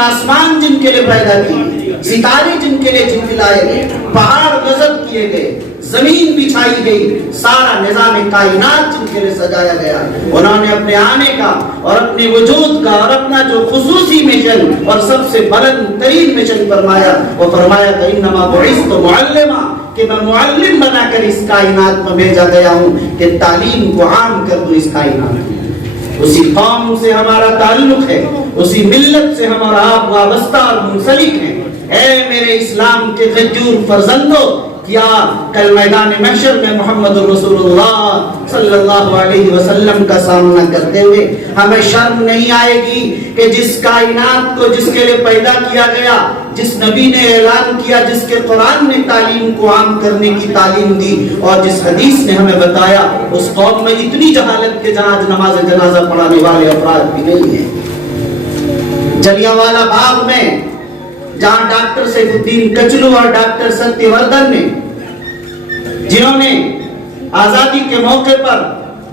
آسمان جن کے لیے پیدا کیے، ستارے جن کے لیے جھلائے گئے، پہاڑ نصب کیے گئے، زمین بچھائی گئی، سارا نظام کائنات جن کے لیے سجایا گیا، انہوں نے اپنے آنے کا اور اپنے وجود کا اور اپنا جو خصوصی مشن اور سب سے بلند ترین مشن فرمایا، وہ فرمایا کہ انما بعثت معلما، کہ میں معلم بنا کر اس کائنات میں بھیجا گیا ہوں کہ تعلیم کو عام کر دوں اس کائنات میں۔ اسی قوم سے ہمارا تعلق ہے، اسی ملت سے ہمارا آپ وابستہ اور منسلک ہے۔ اے میرے اسلام کے غجور فرزندوں، کیا کل میدان محشر میں محمد رسول اللہ صلی اللہ علیہ وسلم کا سامنا کرتے ہوئے ہمیں شرم نہیں آئے گی کہ جس کائنات کو جس کے لیے پیدا کیا گیا، جس نبی نے اعلان کیا، جس کے قرآن نے تعلیم کو عام کرنے کی تعلیم دی اور جس حدیث نے ہمیں بتایا، اس قوم میں اتنی جہالت کے جہاں نماز جنازہ پڑھانے والے افراد بھی نہیں ہیں۔ جلیانوالہ باغ میں جہاں ڈاکٹر فتین کچلو اور ڈاکٹر ستیہ وردھن نے، جنہوں نے آزادی کے موقع پر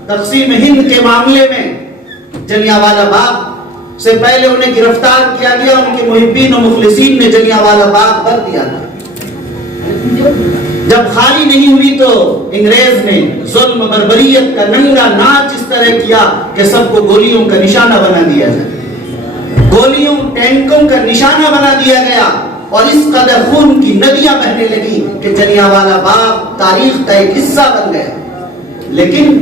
تقسیم ہند کے معاملے میں جلیانوالہ باغ سے پہلے انہیں گرفتار کیا گیا، ان کے محبین و مخلصین نے جلیانوالہ باغ بھر دیا تھا۔ جب خالی نہیں ہوئی تو انگریز نے ظلم بربریت کا ننگا ناچ اس طرح کیا کہ سب کو گولیوں کا نشانہ بنا دیا جائے، گولیوں ٹینکوں کا نشانہ بنا دیا گیا، اور اس قدر خون کی ندیاں بہنے لگی کہ جلیانوالہ باغ تاریخ کا ایک حصہ بن گیا۔ لیکن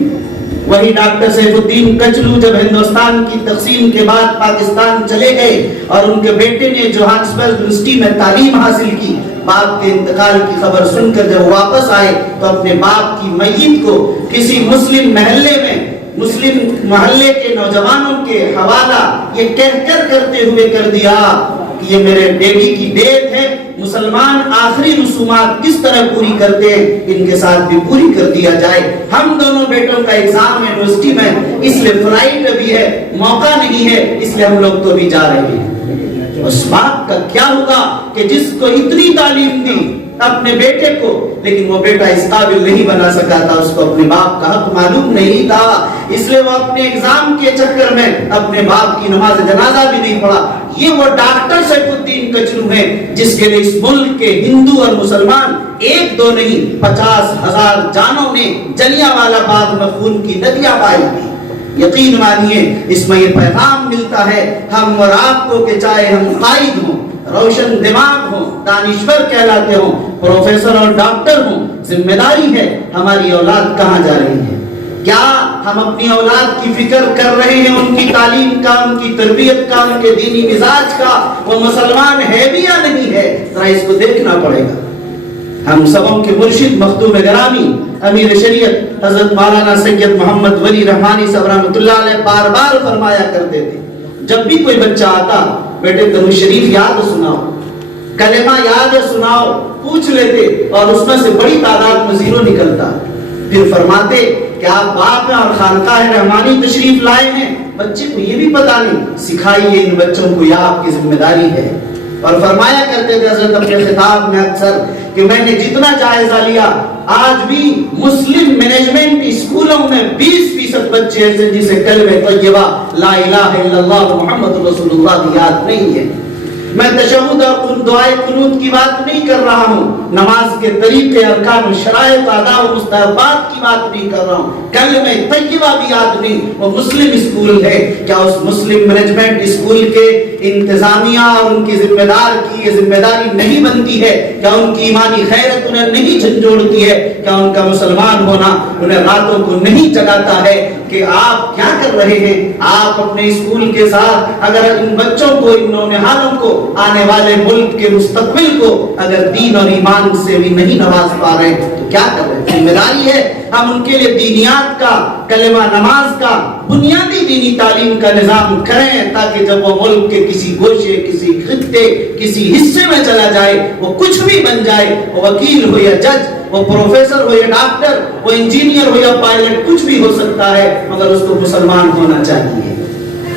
وہی ڈاکٹر سیف الدین کچلو جب ہندوستان کی تقسیم کے بعد پاکستان چلے گئے اور ان کے بیٹے نے جوہانسبرگ یونیورسٹی میں تعلیم حاصل کی، باپ کے انتقال کی خبر سن کر جب واپس آئے تو اپنے باپ کی میت کو کسی مسلم محلے میں، مسلم محلے کے نوجوانوں کے حوالہ یہ کہہ کر کرتے ہوئے کر دیا کہ یہ میرے ڈیڈی کی ڈیتھ ہے، مسلمان آخری رسومات کس طرح پوری کرتے ہیں ان کے ساتھ بھی پوری کر دیا جائے۔ ہم دونوں بیٹوں کا ایگزام ہے یونیورسٹی میں، اس لیے فلائٹ ابھی ہے، موقع نہیں ہے، اس لیے ہم لوگ تو بھی جا رہے ہیں۔ اس باپ کا کیا ہوگا کہ جس کو اتنی تعلیم دی اپنے بیٹے کو، لیکن وہ بیٹا اس قابل نہیں بنا سکا تھا، اس کو اپنے باپ کا حق معلوم نہیں تھا، اس لیے وہ اپنے ایگزام کے چکر میں اپنے باپ کی نماز جنازہ بھی نہیں پڑھا۔ یہ وہ ڈاکٹر سیف الدین کچلو ہیں جس کے لیے اس ملک کے ہندو اور مسلمان ایک دو نہیں 50,000 جانوں نے جلیانوالہ باغ میں خون کی ندیاں بہائی تھی۔ یقین مانیے اس میں یہ پیغام ملتا ہے ہم اور آپ کو کہ چاہے ہم قائد ہوں، روشن دماغ ہوں، دانشور کہلاتے ہوں، پروفیسر اور ڈاکٹر ہوں، ذمہ داری ہے ہماری اولاد کہاں جا رہی ہے۔ کیا ہم اپنی اولاد کی فکر کر رہے ہیں، ان کی تعلیم کا، ان کی تربیت کا، ان کے دینی مزاج کا، وہ مسلمان ہے بھی یا نہیں ہے، ذرا اس کو دیکھنا پڑے گا۔ ہم سبوں کے مرشد مخدوم گرامی امیر شریعت حضرت مولانا سید محمد ولی رحمانی صاحب رحمۃ اللہ علیہ بار بار فرمایا کرتے تھے، جب بھی کوئی بچہ آتا، بیٹے درود شریف یاد سناؤ، کلمہ یاد سناؤ، پوچھ لیتے اور اس میں سے بڑی تعداد میں زیرو نکلتا۔ پھر فرماتے کہ آپ باپ ہیں اور خانقاہ رحمانی تشریف لائے ہیں، بچے کو یہ بھی پتا نہیں، سکھائیے ان بچوں کو، یہ آپ کی ذمہ داری ہے۔ اور فرمایا کرتے تھے حضرت اپنے خطاب میں اکثر کہ میں نے جتنا جائزہ لیا، آج بھی مسلم مینجمنٹ اسکولوں میں 20% بچے ایسے جسے کلمہ طیبہ لا الہ الا اللہ محمد رسول اللہ کی یاد نہیں ہے۔ میں تشہد اور دعائے قنوت کی بات نہیں کر رہا ہوں، نماز کے طریقے، ارکان، شرائط، آداب و مستحبات کی بات نہیں کر رہا ہوں، کلمہ طیبہ بھی یاد نہیں۔ وہ مسلم اسکول ہے، کیا اس مسلم مینجمنٹ اسکول کے انتظامیہ اور ان کی ذمہ دار کی یہ ذمہ داری نہیں بنتی ہے؟ کیا ان کی ایمانی خیرت انہیں نہیں جھنجھوڑتی ہے؟ کیا ان کا مسلمان ہونا انہیں راتوں کو نہیں جگاتا ہے کہ آپ کیا کر رہے ہیں؟ آپ اپنے اسکول کے ساتھ اگر ان بچوں کو، ان نونہالوں کو، آنے والے ملک کے مستقبل کو اگر دین اور ایمان سے بھی نہیں نواز پا رہے تو کیا کر رہے ہیں؟ ذمہ داری ہے ہم ان کے لیے دینیات کا، کلمہ نماز کا، بنیادی دینی تعلیم کا نظام کریں، تاکہ جب وہ ملک کے کسی گوشے، کسی خطے، کسی حصے میں چلا جائے، وہ کچھ بھی بن جائے، وہ وکیل ہو یا جج، وہ پروفیسر ہو یا ڈاکٹر، وہ انجینئر ہو یا پائلٹ، کچھ بھی ہو سکتا ہے، مگر اس کو مسلمان ہونا چاہیے۔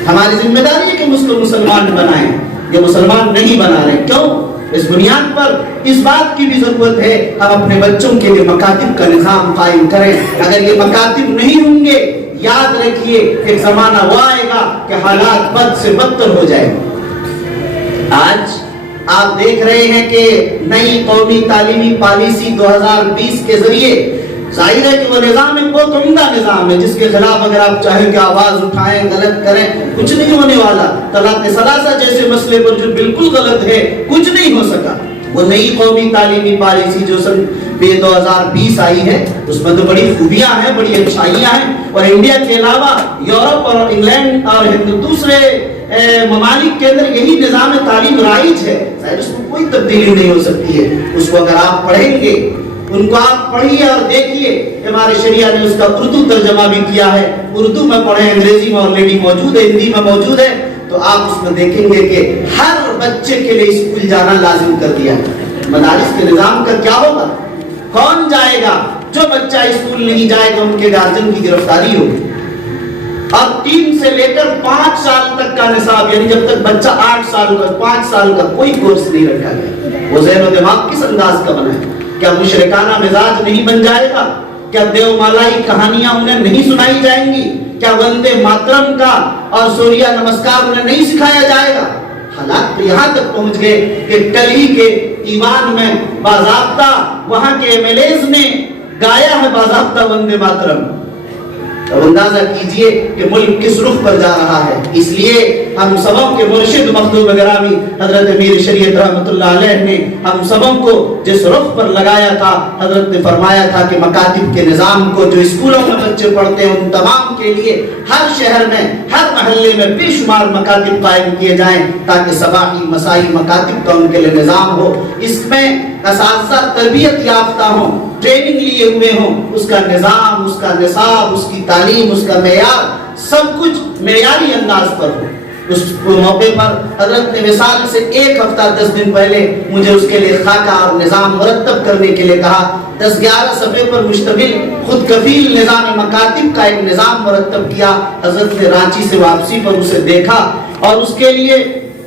ہماری ذمہ داری ہے کہ اس کو مسلمان بنائیں، یہ مسلمان نہیں بنا رہے، کیوں؟ اس بنیاد پر اس بات کی بھی ضرورت ہے ہم اپنے بچوں کے لیے مکاتب کا نظام قائم کریں۔ اگر یہ مکاتب نہیں ہوں گے، یاد رکھیے ایک زمانہ وہ آئے گا کہ حالات بد سے بدتر ہو جائے گا۔ آج آپ دیکھ رہے ہیں کہ نئی قومی تعلیمی پالیسی 2020 کے ذریعے ظاہر ہے کہ وہ نظام ایک بہت عمدہ نظام ہے جس کے خلاف اگر آپ چاہیں کہ آواز اٹھائیں غلط کریں کچھ نہیں ہونے والا. طلاق ثلاثہ جیسے مسئلے پر جو بالکل غلط ہے کچھ نہیں ہو سکا. وہ نئی قومی تعلیمی پالیسی جو سن 2020 آئی ہے اس میں تو بڑی خوبیاں ہیں, بڑی اچھائیاں ہیں, اور انڈیا کے علاوہ یورپ اور انگلینڈ اور دوسرے ممالک کے اندر یہی نظام تعلیم رائج ہے. ظاہر اس میں کوئی تبدیلی نہیں ہو سکتی ہے. اس کو اگر آپ پڑھیں گے, ان کو آپ پڑھیے اور دیکھیے. ہمارے شریعت نے اس کا اردو ترجمہ بھی کیا ہے, اردو میں پڑھیں, انگریزی میں آلریڈی موجود ہے, ہندی میں موجود ہے, تو آپ اس میں دیکھیں گے کہ ہر بچے کے لیے اسکول جانا لازم کر دیا. مدارس کے نظام کا کیا ہوگا؟ کون جائے گا؟ جو بچہ اسکول نہیں جائے گا ان کے گارجن کی گرفتاری ہوگی. اور 3 سے لے کر 5 سال تک کا نصاب, یعنی جب تک بچہ 8 سال کا 5 سال کا کوئی کورس نہیں رکھا گیا. وہ ذہن و دماغ کس انداز کا بنا ہے؟ کیا مشرکانہ مزاج نہیں بن جائے گا؟ کیا دیو مالائی کہانیاں انہیں نہیں سنائی جائیں گی؟ کیا وندے ماترم کا اور سوریہ نمسکار انہیں نہیں سکھایا جائے گا؟ حالات تو یہاں تک پہنچ گئے کہ ٹلی کے ایوان میں باضابطہ وہاں کے ایم ایل ایز نے گایا ہے باضابطہ وندے ماترم. اب اندازہ کیجئے کہ ملک کس رخ پر جا رہا ہے. اس لیے ہم سبوں کے مرشد مخدوم گرامی حضرت امیر شریعت رحمۃ اللہ علیہ نے ہم سبوں کو جس رخ پر لگایا تھا, حضرت نے فرمایا تھا کہ مکاتب کے نظام کو جو اسکولوں میں بچے پڑھتے ہیں ان تمام کے لیے ہر شہر میں ہر محلے میں بے شمار مکاتب قائم کیے جائیں تاکہ صباحی مسائی مکاتب کا ان کے لیے نظام ہو. اس میں اساتذہ تربیت یافتہ ہوں, ٹریننگ لیے ہوئے ہوں, اس کا نظام, اس کا نصاب, اس کی تعلیم, اس کا معیار سب کچھ معیاری انداز پر ہو. اس موقع پر حضرت نے مثال سے 1 ہفتہ 10 دن پہلے مجھے اس کے لیے خاکہ اور نظام مرتب کرنے کے لیے کہا. 10-11 صفحے پر مشتمل خود کفیل نظام مکاتب کا ایک نظام مرتب کیا. حضرت نے رانچی سے واپسی پر اسے دیکھا اور اس کے لیے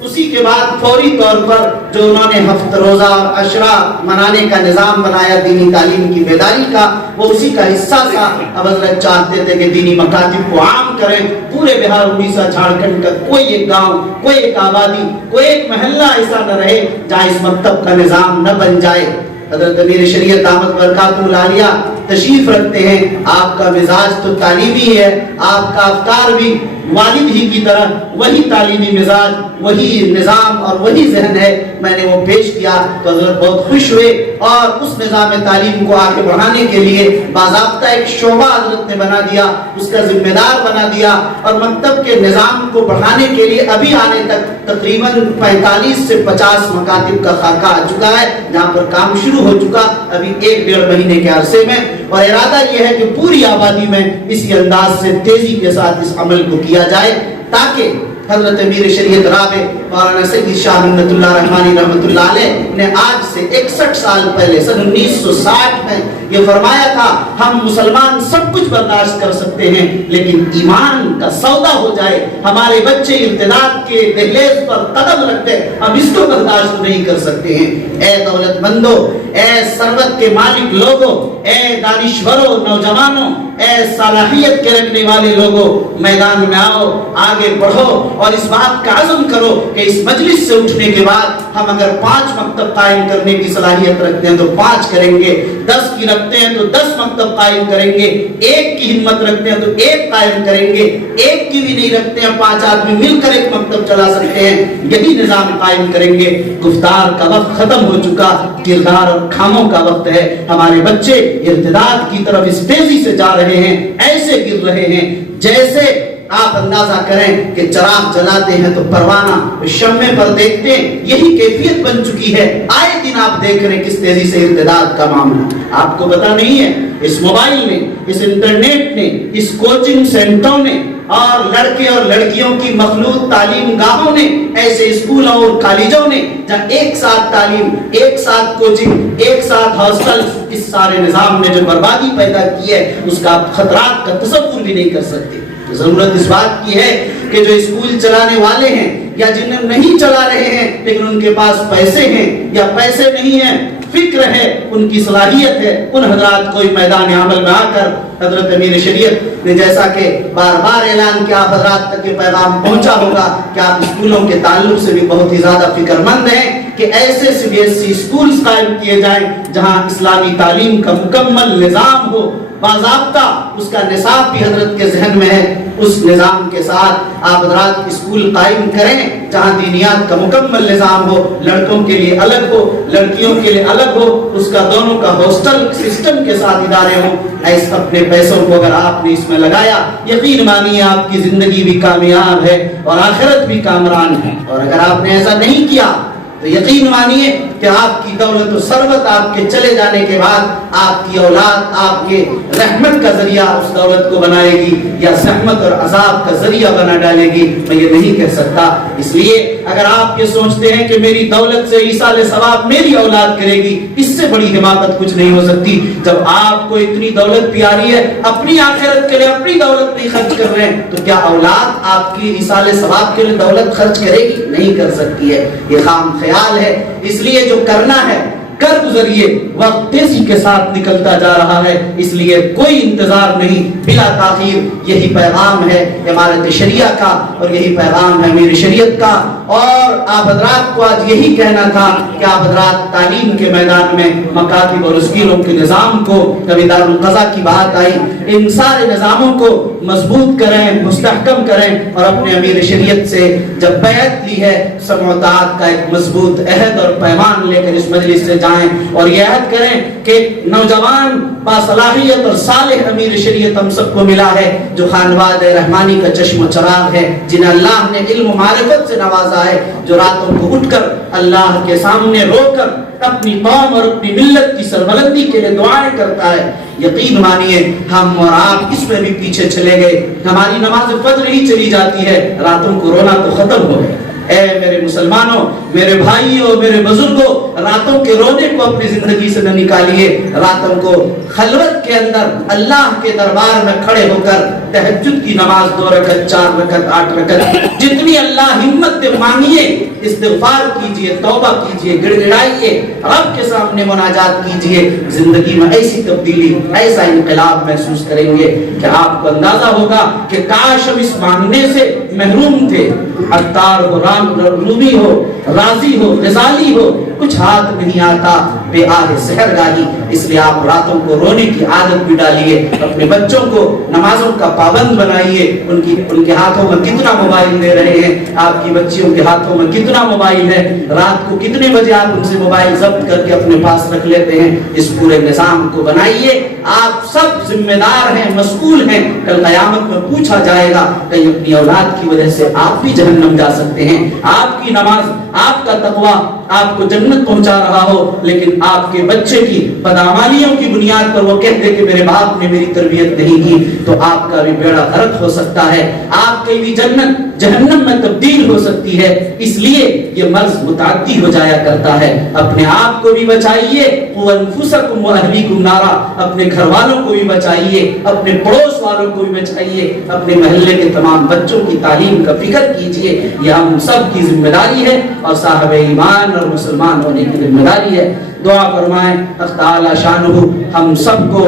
اسی کے بعد فوری طور پر جو انہوں نے ہفتہ روزہ اور عشرہ منانے کا نظام بنایا دینی تعلیم کی بیداری کا, وہ اسی کا حصہ تھا. اب حضرت چاہتے تھے کہ دینی مکاتب کو عام کریں. پورے بہار, اڑیسہ, جھارکھنڈ کا کوئی ایک گاؤں, کوئی ایک آبادی, کوئی ایک محلہ ایسا نہ رہے جہاں اس مکتب کا نظام نہ بن جائے. حضرت امیر شریعت دامت برکاتہ العالیہ تشریف رکھتے ہیں. آپ کا مزاج تو تعلیمی ہے, آپ کا افکار بھی والد ہی کی طرح وہی تعلیمی مزاج, وہی نظام اور وہی ذہن ہے. میں نے وہ پیش کیا تو حضرت بہت خوش ہوئے اور اس نظام تعلیم کو آگے بڑھانے کے لیے باضابطہ ایک شعبہ حضرت نے بنا دیا, اس کا ذمہ دار بنا دیا. اور مکتب کے نظام کو بڑھانے کے لیے ابھی آنے تک تقریباً 45 سے 50 مکاتب کا خاکہ آ چکا ہے جہاں پر کام شروع ہو چکا ابھی 1-1.5 مہینے کے عرصے میں. اور ارادہ یہ ہے کہ پوری آبادی میں اسی انداز سے تیزی کے ساتھ اس عمل کو کیا جائے تاکہ حضرت امیر شریعت رابع مولانا سید شاہ منت اللہ رحمانی رحمت اللہ علیہ نے آج سے 61 سال پہلے سن 1960 میں یہ فرمایا تھا, ہم مسلمان سب کچھ برداشت کر سکتے ہیں لیکن ایمان کا سودا ہو جائے, ہمارے بچے ارتداد کے دہلیز پر قدم رکھتے, ہم اس کو برداشت نہیں کر سکتے ہیں. اے دولت مندو, اے ثروت کے مالک لوگوں, اے دانشوروں, نوجوانوں, اے صلاحیت کے رکھنے والے لوگوں, میدان میں آؤ, آگے بڑھو اور اس بات کا عزم کرو کہ اس مجلس سے اٹھنے کے بعد ہم اگر 5 مکتب قائم کرنے کی صلاحیت رکھتے ہیں تو 5 کریں گے, 10 کی رکھتے ہیں تو 10 مکتب قائم کریں گے, 1 کی ہمت رکھتے ہیں تو 1 قائم کریں گے, 1 کی بھی نہیں رکھتے ہیں 5 آدمی مل کر 1 مکتب چلا سکتے ہیں, یہی نظام قائم کریں گے. گفتار کا وقت ختم ہو چکا, کردار اور کاموں کا وقت ہے. ہمارے بچے ارتداد کی طرف اس تیزی سے جا رہے ہیں, ایسے گر رہے ہیں جیسے آپ اندازہ کریں کہ چراغ جلاتے ہیں تو پروانہ شمع پر دیکھتے ہیں, یہی کیفیت بن چکی ہے. آئے دن آپ دیکھ رہے ہیں کس تیزی سے ارتداد کا معاملہ. آپ کو پتہ نہیں ہے, اس موبائل نے, اس انٹرنیٹ نے, اس کوچنگ سینٹروں نے اور لڑکے اور لڑکیوں کی مخلوط تعلیم گاہوں نے, ایسے اسکولوں اور کالجوں نے جہاں ایک ساتھ تعلیم, ایک ساتھ کوچنگ, ایک ساتھ ہاسٹل, اس سارے نظام نے جو بربادی پیدا کی ہے اس کا خطرات کا تصور بھی نہیں کر سکتے. ضرورت اس بات کی ہے کہ جو اسکول چلانے والے ہیں, یا جنہیں نہیں چلا رہے ہیں لیکن ان کے پاس پیسے ہیں یا پیسے نہیں ہیں، فکر ہے، ان کی صلاحیت ہے، ان حضرات کو میدان عمل میں آ کر حضرت امیر شریعت نے جیسا کہ بار بار اعلان کیا، آپ حضرات تک یہ پیغام پہنچا ہوگا کہ آپ اسکولوں کے تعلق سے بھی بہت ہی زیادہ فکر مند ہیں کہ ایسے CBSE اسکولز قائم کیے جائیں جہاں اسلامی تعلیم کا مکمل نظام ہو، باضابطہ اس کا نصاب بھی حضرت کے ذہن میں ہے، اس نظام کے ساتھ آپ حضرات اسکول قائم کریں جہاں دینیات کا مکمل نظام ہو، لڑکوں کے لیے الگ ہو، لڑکیوں کے لیے الگ ہو، اس کا دونوں کا ہاسٹل سسٹم کے ساتھ ادارے ہوں۔ ایسے اپنے پیسوں کو اگر آپ نے اس میں لگایا، یقین مانیے آپ کی زندگی بھی کامیاب ہے اور آخرت بھی کامران ہے، اور اگر آپ نے ایسا نہیں کیا تو یقین مانیے کہ آپ کی دولت و ثروت آپ کے چلے جانے کے بعد آپ کی اولاد آپ کے رحمت کا ذریعہ اس دولت کو بنائے گی یا زحمت اور عذاب کا ذریعہ بنا ڈالے گی، میں یہ نہیں کہہ سکتا۔ اس لیے اگر آپ یہ سوچتے ہیں کہ میری دولت سے ایصال ثواب میری اولاد کرے گی، اس سے بڑی حماقت کچھ نہیں ہو سکتی۔ جب آپ کو اتنی دولت پیاری ہے، اپنی آخرت کے لیے اپنی دولت نہیں خرچ کر رہے ہیں، تو کیا اولاد آپ کی ایصال ثواب کے لیے دولت خرچ کرے گی؟ نہیں کر سکتی ہے، یہ خام خیال ہے۔ اس لیے جو کرنا ہے کر گزریے، وقت تیزی کے ساتھ نکلتا جا رہا ہے، اس لیے کوئی انتظار نہیں، بلا تاخیر۔ یہی پیغام ہے امارت شریعہ کا اور یہی پیغام ہے امیر شریعت کا، اور آپ حضرات کو آج یہی کہنا تھا کہ آپ حضرات تعلیم کے میدان میں مکاتب اور اسکولوں کے نظام کو، کبھی دارالقضا کی بات آئی، ان سارے نظاموں کو مضبوط کریں، مستحکم کریں، اور اپنے امیر شریعت سے جب بیعت لی ہے سمع و طاعت کا ایک مضبوط عہد اور پیمان لے کر اس مجلس سے جائیں اور یہ عہد کریں کہ نوجوان باصلاحیت اور صالح امیر شریعت ہم سب کو ملا ہے، جو خانواد رحمانی کا چشم و چراغ ہے، جنہیں اللہ نے علم و معرفت سے نوازا ہے، جو راتوں کو اٹھ کر اللہ کے سامنے رو کر اپنی قوم اور اپنی ملت کی سربلندی کے لیے دعائیں کرتا ہے۔ یقین مانیے ہم اور آپ اس میں بھی پیچھے چلے گئے، ہماری نماز فجر ہی چلی جاتی ہے، راتوں کو رونا تو ختم ہو گیا۔ اے میرے مسلمانوں، میرے بھائیوں، میرے بزرگوں، راتوں کے رونے کو اپنی زندگی سے نہ نکالیے، راتوں کو خلوت کے اندر اللہ کے دربار میں کھڑے ہو کر تہجد کی نماز 2 رکعت 4 رکعت 8 رکعت جتنی اللہ ہمت دے مانگیے، استغفار کیجئے، توبہ کیجئے، گڑ گڑائیے، رب کے سامنے مناجات کیجئے، زندگی میں ایسی تبدیلی، ایسا انقلاب محسوس کریں گے کہ آپ کو اندازہ ہوگا کہ کاش ہم اس مانگنے سے محروم تھے۔ عطار ہو، رومی ہو، راضی ہو، غزالی ہو، کچھ ہاتھ نہیں آتا بے آہ سحر گاہی۔ اس لیے آپ راتوں کو رونے کی عادت بھی ڈالیے، اپنے بچوں کو نمازوں کا پابند بنائیے۔ ان کے ہاتھوں میں کتنا موبائل دے رہے ہیں، آپ کی بچیوں کے ہاتھوں میں کتنا موبائل ہے، رات کو کتنے بجے آپ ان سے موبائل ضبط کر کے اپنے پاس رکھ لیتے ہیں، اس پورے نظام کو بنائیے۔ آپ سب ذمہ دار ہیں، مسئول ہیں، کل قیامت میں پوچھا جائے گا، کہیں اپنی اولاد کی وجہ سے آپ بھی جہنم جا سکتے ہیں۔ آپ کی نماز، آپ کا تقویٰ آپ کو جنت پہنچا رہا ہو، لیکن آپ کے بچے کی بدعمالیوں کی بنیاد پر وہ کہتے کہ میرے باپ نے میری تربیت نہیں کی، تو آپ کا بھی بیڑا غرق ہو سکتا ہے، آپ کی بھی جنت جہنم میں تبدیل ہو سکتی ہے۔ اس لیے یہ مرض متعدی ہو جایا کرتا ہے۔ اپنے آپ کو بھی بچائیے، وَأَنفُسَكُمْ وَأَهْلِيكُمْ نَارًا، اپنے گھر والوں کو بھی بچائیے، اپنے پڑوس والوں کو بھی بچائیے، اپنے محلے کے تمام بچوں کی تعلیم کا فکر کیجئے۔ یہ ہم سب کی ذمہ داری ہے اور صاحب ایمان اور مسلمان ہونے کی ذمہ داری ہے۔ دعا فرمائیں اللہ تعالی شانہ ہم سب کو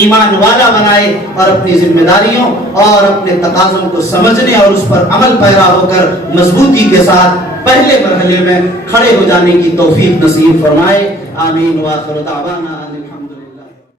ایمان والا بنائے اور اپنی ذمہ داریوں اور اپنے تقاضوں کو سمجھنے اور اس پر عمل پیرا ہو کر مضبوطی کے ساتھ پہلے مرحلے میں کھڑے ہو جانے کی توفیق نصیب فرمائے۔ آمین وآخر دعوانا